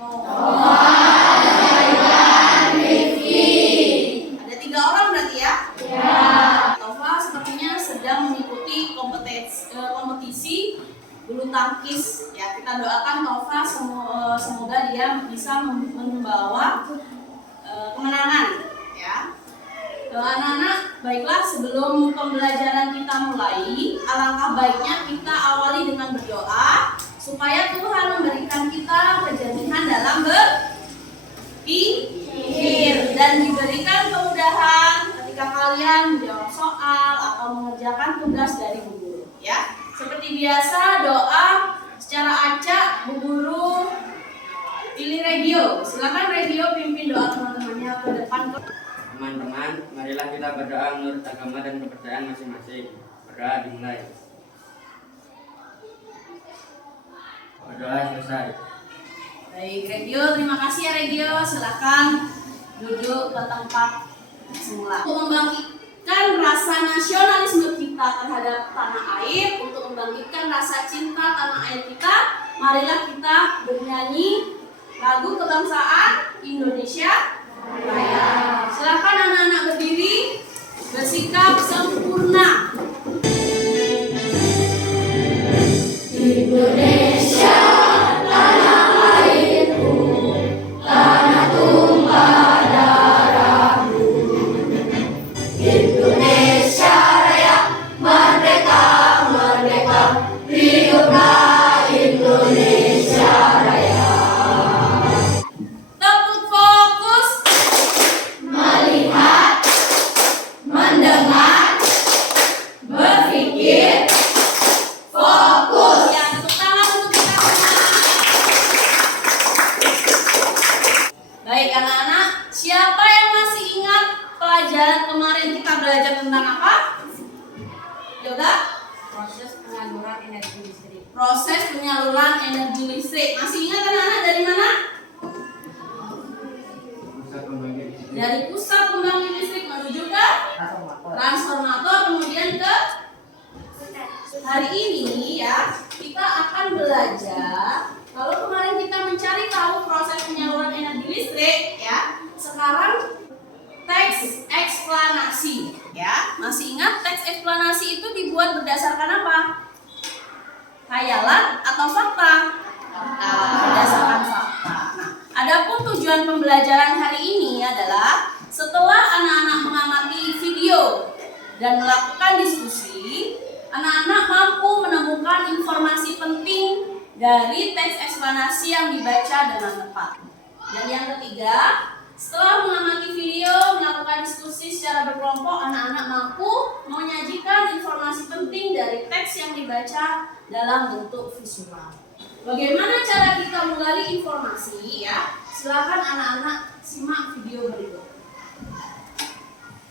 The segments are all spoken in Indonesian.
Ada 3 orang berarti ya? Ya. Tova sepertinya sedang mengikuti kompetisi bulu tangkis. Ya, kita doakan Tova semoga dia bisa membawa kemenangan. Ya. Anak-anak, baiklah sebelum pembelajaran kita mulai, alangkah baiknya kita awali dengan berdoa supaya Tuhan memberikan kita kejernihan dalam berpikir dan diberikan kemudahan ketika kalian menjawab soal atau mengerjakan tugas dari Bu Guru. Ya, seperti biasa doa secara acak Bu Guru pilih Regio. Silakan Regio pimpin doa teman-temannya ke depan. Teman-teman, marilah kita berdoa menurut agama dan kepercayaan masing-masing. Berdoa dimulai. Berdoa selesai. Baik, Regio, terima kasih ya Regio. Silakan duduk ke tempat semula. Untuk membangkitkan rasa nasionalisme kita terhadap tanah air, untuk membangkitkan rasa cinta tanah air kita, marilah kita bernyanyi lagu kebangsaan Indonesia Raya. Silakan anak-anak berdiri, bersikap sempurna. Indonesia, tanah airku, tanah tumpah darahku. Indonesia Raya, merdeka, merdeka, hiduplah Indonesia Raya. Tepuk fokus, melihat, mendengar, berpikir, fokus. Ya, tepuk tangan untuk kita semua. Baik anak-anak, siapa yang masih ingat pelajaran kemarin kita belajar tentang apa? Yoga? Proses penyaluran energi listrik. Proses penyaluran energi listrik. Masih ingat anak-anak dari mana? Dari pusat pembangkit listrik menuju ke transformator, kemudian ke hari ini ya kita akan belajar. Kalau kemarin kita mencari tahu proses penyaluran energi listrik ya, sekarang teks eksplanasi ya. Masih ingat teks eksplanasi itu dibuat berdasarkan apa? Khayalan atau fakta? Berdasarkan fakta. Nah, adapun tujuan pembelajaran hari ini adalah setelah anak-anak mengamati video dan melakukan diskusi, anak-anak mampu menemukan informasi penting dari teks eksplanasi yang dibaca dengan tepat. Dan yang ketiga, setelah mengamati video, melakukan diskusi secara berkelompok, anak-anak mampu menyajikan informasi penting dari teks yang dibaca dalam bentuk visual. Bagaimana cara kita menggali informasi ya? Silakan anak-anak simak video berikut.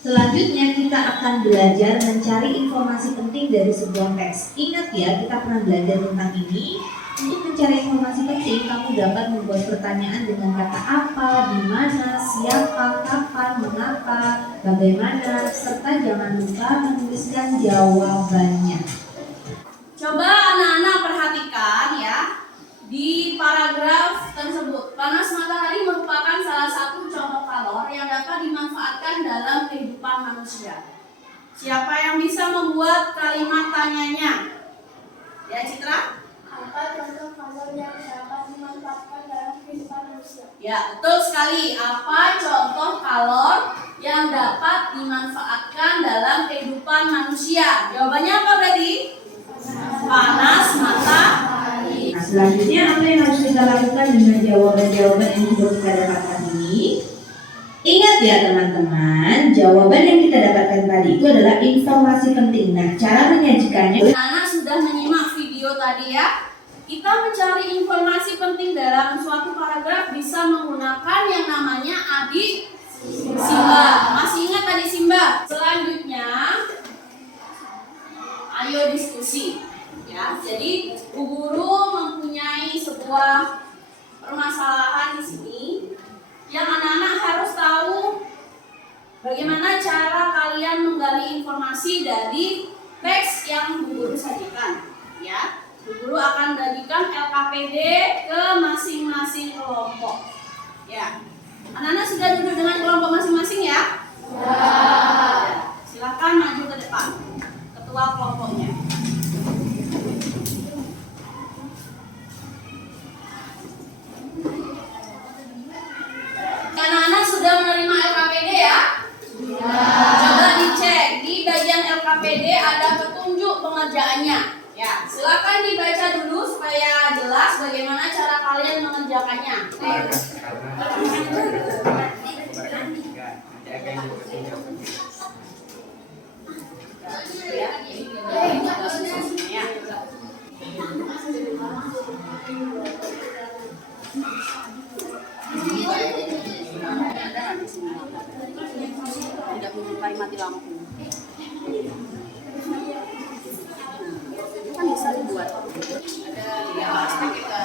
Selanjutnya kita akan belajar mencari informasi penting dari sebuah teks. Ingat ya, kita pernah belajar tentang ini. Untuk mencari informasi penting, kamu dapat membuat pertanyaan dengan kata apa, di mana, siapa, kapan, mengapa, bagaimana, serta jangan lupa menuliskan jawabannya. Coba anak-anak perhatikan ya, di paragraf tersebut. Panas matahari merupakan salah satu contoh kalor yang dapat dimanfaatkan dalam kehidupan manusia. Siapa yang bisa membuat kalimat tanyanya? Ya, Citra? Apa contoh kalor yang dapat dimanfaatkan dalam kehidupan manusia? Ya, betul sekali. Apa contoh kalor yang dapat dimanfaatkan dalam kehidupan manusia? Jawabannya apa berarti? Panas matahari. Nah, selanjutnya apa yang harus kita lakukan dengan jawaban-jawaban yang sudah kita dapatkan ini? Ingat ya teman-teman, jawaban yang kita dapatkan tadi itu adalah informasi penting. Nah, cara menyajikannya. Anak sudah menyimak video tadi ya. Kita mencari informasi penting dalam suatu paragraf bisa menggunakan yang namanya adik Simba. Masih ingat tadi Simba? Selanjutnya, ayo diskusi. Ya, jadi Bu Guru mempunyai sebuah permasalahan di sini yang anak-anak harus tahu bagaimana cara kalian menggali informasi dari teks yang Bu Guru sajikan. Ya, Bu Guru akan bagikan LKPD ke masing-masing kelompok. Silakan dibaca dulu supaya jelas bagaimana cara kalian mengerjakannya. Tidak menyukai mati lampu. Kan bisa dibuat. Ada yang aspek kita.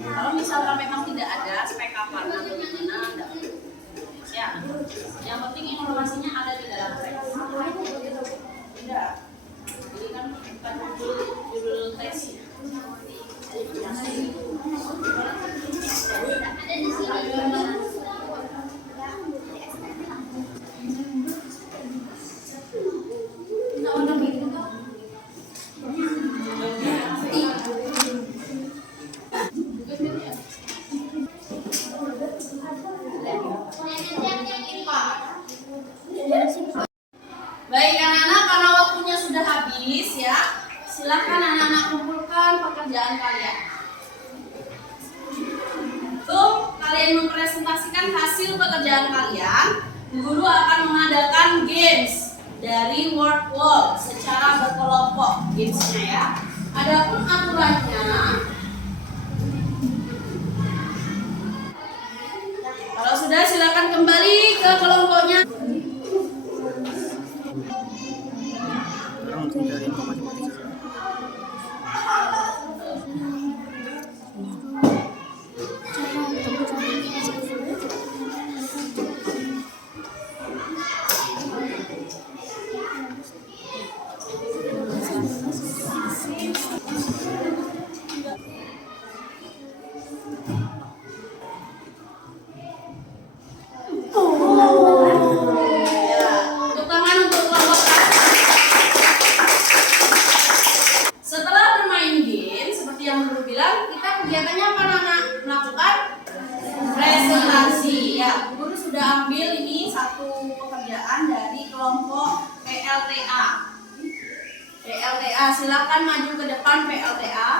Kalau misalkan memang tidak ada spek kapal atau gimana, enggak. Ya, yang penting informasinya ada di dalam teks. Tidak. Ini kan bukan judul teksnya. Baik anak-anak, karena waktunya sudah habis ya, silahkan anak-anak kumpulkan pekerjaan kalian. Tuh, kalian mempresentasikan hasil pekerjaan kalian. Guru akan mengadakan games dari word wall secara berkelompok gamesnya ya. Adapun aturannya, kalau sudah silakan kembali ke kelompoknya. Tepuk tangan untuk kelompok A. Setelah bermain game, seperti yang guru bilang, kita kegiatannya apa anak? Melakukan presentasi. Ya, guru sudah ambil ini satu pekerjaan dari kelompok PLTA. PLTA, silakan maju ke depan PLTA.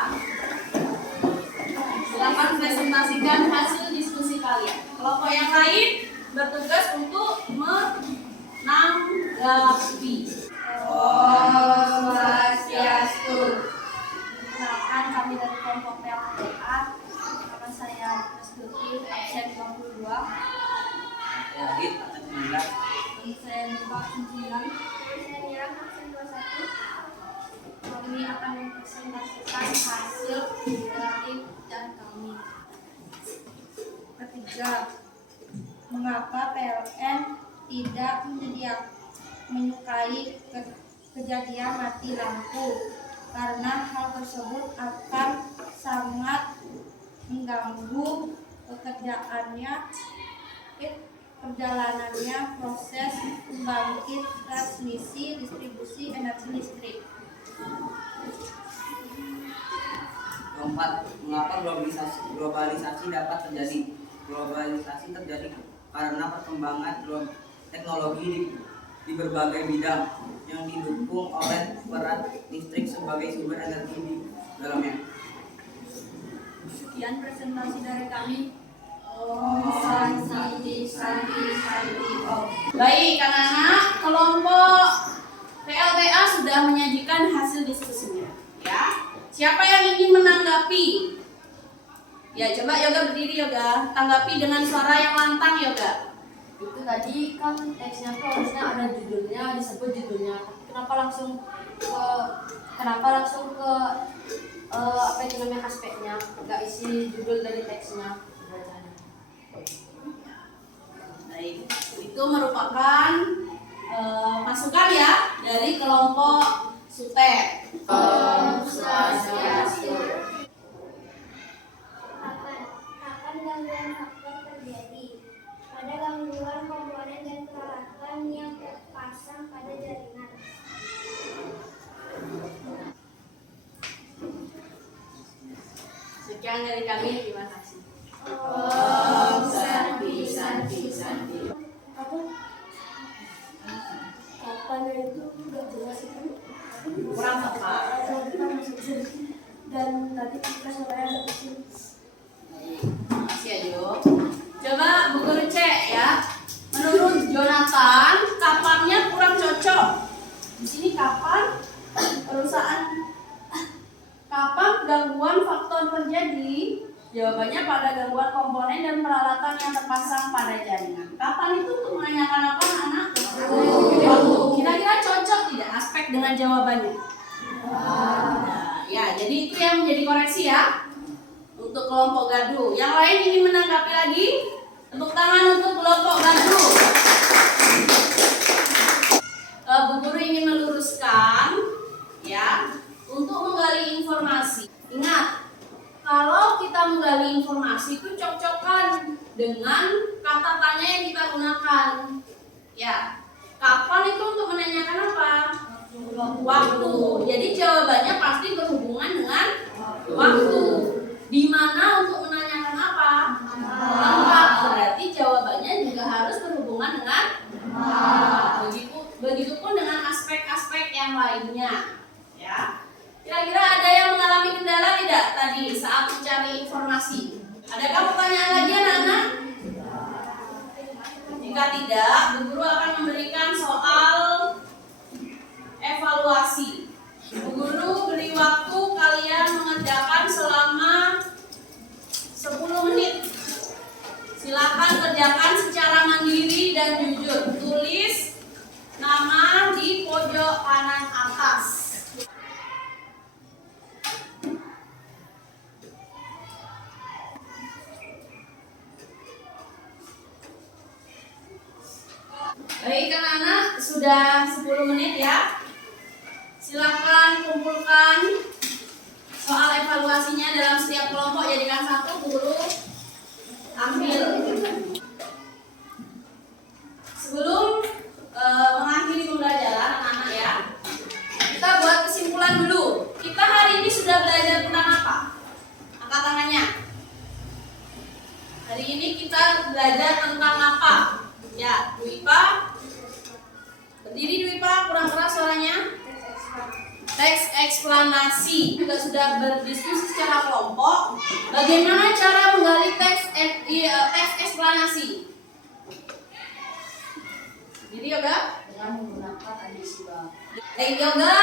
Silakan presentasikan hasil diskusi kalian. Kelompok yang lain bertugas untuk menanggapi. Om Swastiastu. Perkenalkan, kami dari kelompok PLTA. Nama saya Restuti, absen 22. Adit, absen 19. Saya Nuba, absen 9. Saya Nira, absen 21. Kami akan mempresentasikan hasil dari dan kami. Ketiga, mengapa PLN tidak menyukai kejadian mati lampu? Karena hal tersebut akan sangat mengganggu perjalanannya proses pembangkit transmisi distribusi energi listrik. Keempat, mengapa globalisasi dapat terjadi? Globalisasi terjadi karena perkembangan teknologi di berbagai bidang yang didukung oleh peran listrik sebagai sumber energi di dalamnya. Sekian presentasi dari kami. Baik anak-anak, kelompok PLTA sudah menyajikan hasil diskusinya. Ya, siapa yang ingin menanggapi? Ya, coba Yoga berdiri Yoga, tanggapi dengan suara yang lantang Yoga. Itu tadi kan teksnya tuh harusnya ada judulnya, disebut judulnya. Kenapa langsung ke apa itu namanya aspeknya, nggak isi judul dari teksnya bacanya. Baik, itu merupakan masukan ya dari kelompok Sutet. Kapan gangguan faktor terjadi? Pada gangguan komponen dan peralatan yang terpasang pada jaringan. Sekian dari kami, terima kasih. Om Santi Santi Santi. Kapan itu udah jelas itu? Kurang tepat. Dan tadi kita suaranya ada kecil. Makasih ya Jo. Coba Bu Guru cek ya. Menurut Jonathan, kapannya kurang cocok. Di sini kapan gangguan faktor terjadi? Jawabannya pada gangguan komponen dan peralatan yang terpasang pada jaringan. Kapan itu untuk menanyakan apa anak? Waktu. Kira-kira cocok tidak aspek dengan jawabannya? Nah, ya, jadi itu yang menjadi koreksi ya untuk kelompok gardu. Yang lain ingin menanggapi lagi? Tepuk tangan untuk kelompok gardu. Bu Guru ingin meluruskan ya untuk menggali informasi. Ingat, kalau kita menggali informasi itu cocokkan dengan kata tanya yang kita gunakan. Ya, kapan itu untuk menanyakan apa? Waktu. Jadi jawabannya pasti berhubungan dengan waktu. Di mana untuk menanyakan apa? Tempat. Berarti jawabannya juga harus berhubungan dengan begitupun dengan aspek-aspek yang lainnya. Ya. Kira-kira ada yang mengalami kendala tidak tadi saat mencari informasi? Adakah pertanyaan lagi anak-anak? Jika tidak, Bu Guru akan memberikan soal evaluasi. Bu Guru beri waktu kalian mengerjakan selama 10 menit. Silakan kerjakan secara mandiri dan jujur. Tulis nama di pojok kanan atas. Baik anak-anak, sudah 10 menit ya. Silakan kumpulkan soal evaluasinya dalam setiap kelompok, jadikan satu. Guru ambil. Sebelum mengakhiri pembelajaran anak-anak ya, kita buat kesimpulan dulu. Kita hari ini sudah belajar tentang apa? Angkat tangannya. Hari ini kita belajar tentang apa? Ya, Bu Ipa. Berdiri Bu Ipa, kurang keras suaranya. Teks eksplanasi. Juga sudah berdiskusi secara kelompok. Bagaimana cara menggali teks eksplanasi? Jadi Yoga Dengan menggunakan adiksi bab. Yoga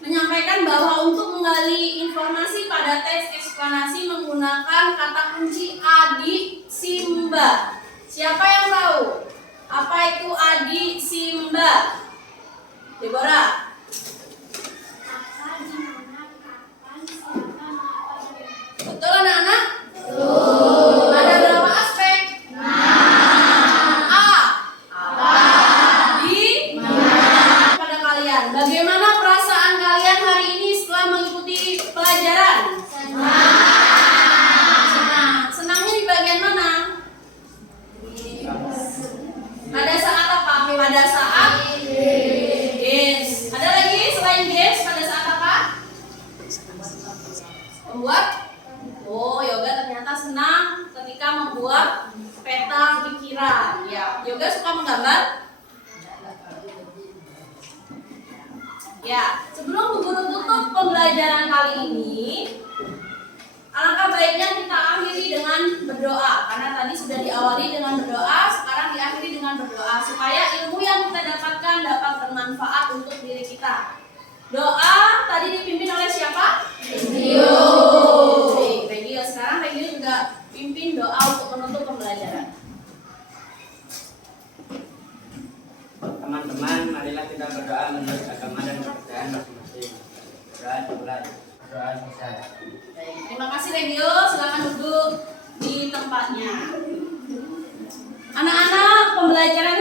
menyampaikan bahwa untuk menggali informasi pada teks eksplanasi menggunakan kata kunci adiksimba. Siapa yang tahu apa itu adiksimba? Deborah. Apa, di mana, kapan, siapa, apa, Betul anak-anak? Betul. Ada berapa aspek? A. Apa? Di mana? Pada kalian. Bagaimana perasaan kalian hari ini setelah mengikuti pelajaran? Senang. Senangnya di bagian mana? Pada saat apa? Pada saat games. Ada lagi selain games pada saat apa? Membuat. Oh, Yoga ternyata senang ketika membuat peta pikiran. Ya, Yoga suka menggambar. Ya, sebelum Bu Guru tutup pembelajaran kali ini, alangkah baiknya kita akhiri dengan berdoa. Karena tadi sudah diawali dengan berdoa, sekarang diakhiri dengan berdoa supaya ilmu yang kita dapatkan dapat bermanfaat untuk diri kita. Doa tadi dipimpin oleh siapa? Regio. Regio. Sekarang Regio juga pimpin doa untuk menutup pembelajaran. Teman-teman, marilah kita berdoa menurut agama dan kepercayaan masing-masing. Berdoa dimulai. Berdoa selesai. Baik, terima kasih Regio. Silakan duduk di tempatnya. Anak-anak, pembelajaran